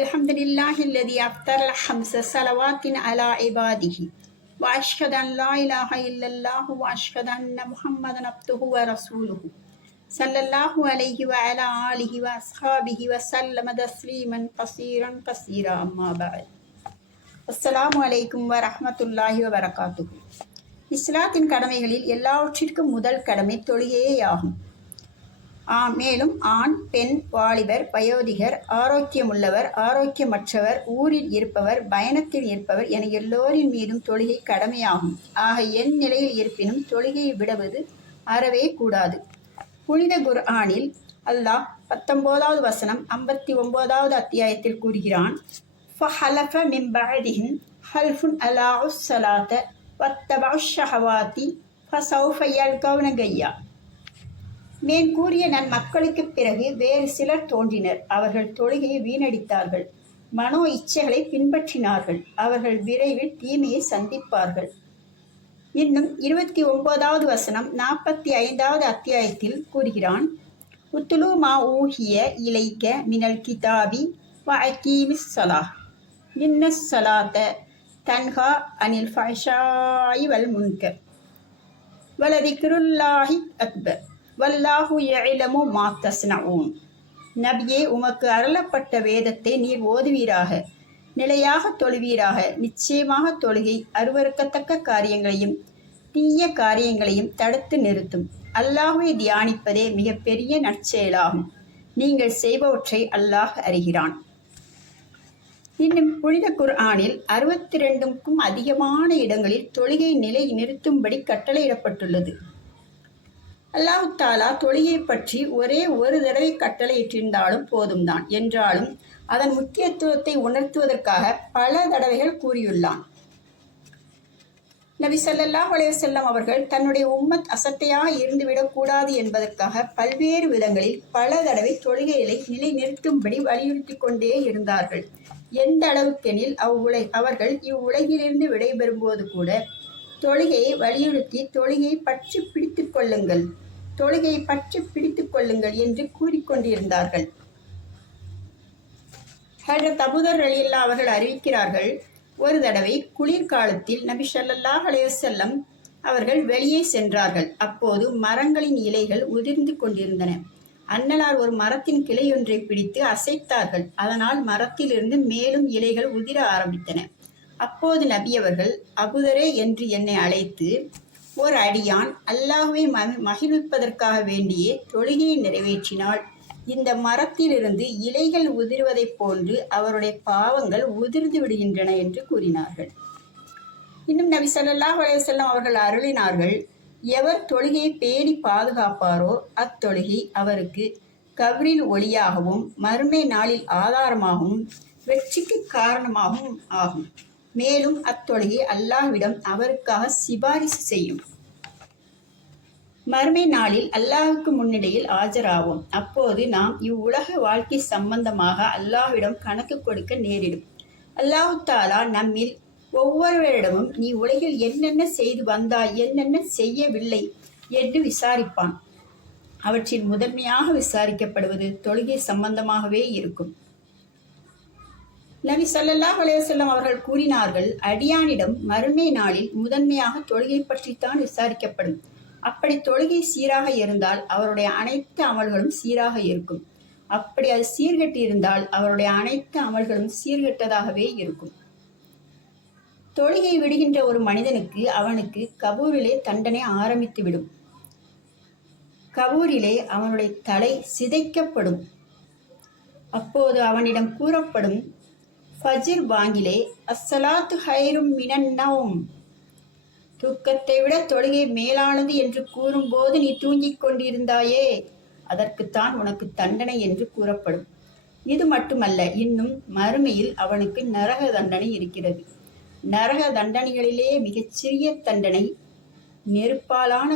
الحمد لله الذي أفطر الخمس صلوات على عباده وأشهد أن لا إله إلا الله وأشهد أن محمدا عبده ورسوله صلى الله عليه وعلى آله وأصحابه وسلم تسليما كثيرا أما بعد السلام عليكم ورحمة الله وبركاته. இஸ்லாத்தின் கடமைகளில் எல்லாவற்றிற்கும் முதல் கடமை தொழுகையேயாகும். மேலும் ஆண், பெண், வாலிபர், வயோதிகர், ஆரோக்கியமுள்ளவர், ஆரோக்கியமற்றவர், ஊரில் இருப்பவர், பயணத்தில் இருப்பவர் என எல்லோரின் மீதும் தொழுகை கடமையாகும். ஆக என் நிலையில் இருப்பினும் தொழுகையை விடுவது அறவே கூடாது. புனித குர்ஆனில் அல்லாஹ் 19வது வசனம் 59வது அத்தியாயத்தில் கூறுகிறான், ஃபஹலஃப மின் பஅதிஹிம் ஹல்ஃபுன் அலாஉஸ் ஸலாத்த வத்தபஉஷ் ஷஹவாத்தி ஃபஸௌஃப யல்கௌன கய்யா. மேன் கூறிய நன் மக்களுக்கு பிறகு வேறு சிலர் தோன்றினர். அவர்கள் தொழுகையை வீணடித்தார்கள், மனோ இச்சைகளை பின்பற்றினார்கள். அவர்கள் விரைவில் தீமையை சந்திப்பார்கள். இன்னும் 29வது வசனம் 45வது அத்தியாயத்தில் கூறுகிறான், உத்துலு மா ஊஹிய இலைக்க மினல் கிதாபி வ அகீமிஸ் ஸலாஹ் இன்னஸ் ஸலாத்த தன்ஹா அனில் ஃபஹ்ஷாஇ வல் முன்கர் வலதிக்ருல்லாஹி அக்பர் வல்லாஹு யஅலமு மா தஸ்னஊன். நபியே, உமக்கு அருளப்பட்ட வேதத்தை நீர் ஓதுவீராக, நிலையாக தொழுவீராக. நிச்சயமாக தொழுகை அருவருக்கத்தக்க காரியங்களையும் தீய காரியங்களையும் தடுத்து நிறுத்தும். அல்லாஹுவை தியானிப்பதே மிகப்பெரிய நற்செயலாகும். நீங்கள் செய்பவற்றை அல்லாஹ் அறிகிறான். இன்னும் புனித குர்ஆனில் 62க்கும் அதிகமான இடங்களில் தொழுகை நிலை நிறுத்தும்படி கட்டளையிடப்பட்டுள்ளது. அல்லாஹ் தாலா தொழுகையை பற்றி ஒரே ஒரு தடவை கட்டளையிட்டிருந்தாலும் போதும்தான். என்றாலும் அதன் முக்கியத்துவத்தை உணர்த்துவதற்காக பல தடவைகள் கூறியுள்ளான். நபி ஸல்லல்லாஹு அலைஹி வஸல்லம் அவர்கள் தன்னுடைய உம்மத் அசட்டையாக இருந்துவிடக் கூடாது என்பதற்காக பல்வேறு விதங்களில் பல தடவை தொழுகைகளை நிலை நிறுத்தும்படி வலியுறுத்தி கொண்டே இருந்தார்கள். எந்த அளவுக்கெனில் அவர்கள் இவ்வுலகிலிருந்து விடைபெறும்போது கூட தொழுகையை வலியுறுத்தி தொழுகையை பற்றி பிடித்துக் கொள்ளுங்கள், தொழுகையை பற்றி பிடித்துக் கொள்ளுங்கள் என்று கூறிக்கொண்டிருந்தார்கள். ஹஜ்ரத் அபூதர் ரலியல்லாஹு அவர்கள் அறிவிக்கிறார்கள், ஒரு தடவை குளிர்காலத்தில் நபி ஸல்லல்லாஹு அலைஹி வஸல்லம் அவர்கள் வெளியே சென்றார்கள். அப்போது மரங்களின் இலைகள் உதிர்ந்து கொண்டிருந்தன. அன்னலார் ஒரு மரத்தின் கிளையொன்றை பிடித்து அசைத்தார்கள். அதனால் மரத்திலிருந்து மேலும் இலைகள் உதிர ஆரம்பித்தன. அப்போது நபி அவர்கள், அபூதரே என்று என்னை அழைத்து, ஓர் அடியான் அல்லாஹ்வை மகிழ்விப்பதற்காக வேண்டியே தொழுகையை நிறைவேற்றினால் இந்த மரத்திலிருந்து இலைகள் உதிர்வதைப் போன்று அவருடைய பாவங்கள் உதிர்ந்து விடுகின்றன என்று கூறினார்கள். இன்னும் நபி ஸல்லல்லாஹு அலைஹி வஸல்லம் அவர்கள் அருளினார்கள், எவர் தொழுகையை பேணி பாதுகாப்பாரோ அத்தொழுகை அவருக்கு கபரில் ஒளியாகவும் மறுமை நாளில் ஆதாரமாகவும் வெற்றிக்கு காரணமாகவும் ஆகும். மேலும் அத்தொழுகை அல்லாஹ்விடம் அவருக்காக சிபாரிசு செய்யும். மறுமை நாளில் அல்லாஹுக்கு முன்னிலையில் ஆஜராகும். அப்போது நாம் இவ்வுலக வாழ்க்கை சம்பந்தமாக அல்லாஹ்விடம் கணக்கு கொடுக்க நேரிடும். அல்லாஹு தாலா நம்மில் ஒவ்வொருவரிடமும் நீ உலகில் என்னென்ன செய்து வந்தாய், என்னென்ன செய்யவில்லை என்று விசாரிப்பான். அவற்றில் முதன்மையாக விசாரிக்கப்படுவது தொழுகை சம்பந்தமாகவே இருக்கும். நபி ஸல்லல்லாஹு அலைஹி வஸல்லம் அவர்கள் கூறினார்கள், அடியானிடம் மறுமை நாளில் முதன்மையாக தொழுகை பற்றித்தான் விசாரிக்கப்படும். அப்படி தொழுகை சீராக இருந்தால் அவருடைய அனைத்து அமல்களும் சீராக இருக்கும். அப்படி அது சீர்கெட்டு இருந்தால் அவருடைய அனைத்து அமல்களும் சீர்கெட்டதாகவே இருக்கும். தொழுகை விடுகின்ற ஒரு மனிதனுக்கு அவனுக்கு கபூரிலே தண்டனை ஆரம்பித்துவிடும். கபூரிலே அவனுடைய தலை சிதைக்கப்படும். அப்போது அவனிடம் கூறப்படும், ஃபஜ்ர் வாங்கிலே அஸ்ஸலாத்து ஹைரும் மினன் நௌம், தூக்கத்தை விட தொழுகை மேலானது என்று கூறும்போது நீ தூங்கிக் கொண்டிருந்தாயே, அதற்குத்தான் உனக்கு தண்டனை என்று கூறப்படும். இது மட்டுமல்ல, இன்னும் மறுமையில் அவனுக்கு நரக தண்டனை இருக்கிறது. நரக தண்டனைகளிலே மிகச்சிறிய தண்டனை நெருப்பாலான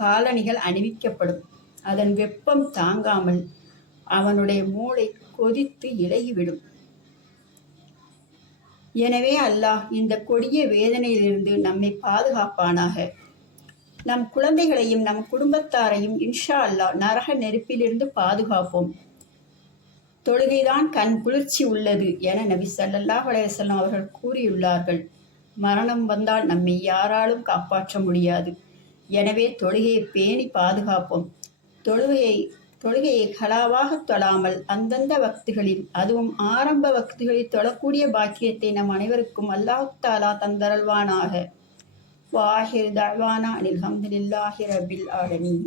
காலணிகள் அணிவிக்கப்படும். அதன் வெப்பம் தாங்காமல் அவனுடைய மூளை கொதித்து இலகிவிடும். எனவே அல்லாஹ் இந்த கொடிய வேதனையிலிருந்து நம்மை பாதுகாப்பானாக. நம் குழந்தைகளையும் நம் குடும்பத்தாரையும் இன்ஷா அல்லாஹ் நரக நெருப்பிலிருந்து பாதுகாப்போம். தொழுகைதான் கண் குளிர்ச்சி உள்ளது என நபி ஸல்லல்லாஹு அலைஹி வஸல்லம் அவர்கள் கூறியுள்ளார்கள். மரணம் வந்தால் நம்மை யாராலும் காப்பாற்ற முடியாது. எனவே தொழுகையை பேணி பாதுகாப்போம். தொழுகையை ஹலாவாக தொழாமல் அந்தந்த வக்துகளில், அதுவும் ஆரம்ப வக்துகளில் தொழக்கூடிய பாக்கியத்தை நம் அனைவருக்கும் அல்லாஹ் தஆலா தந்தருள்வானாக. வாஹிர் தஅவானா அனில் ஹம்துலில்லாஹி ரப்பில் ஆலமீன்.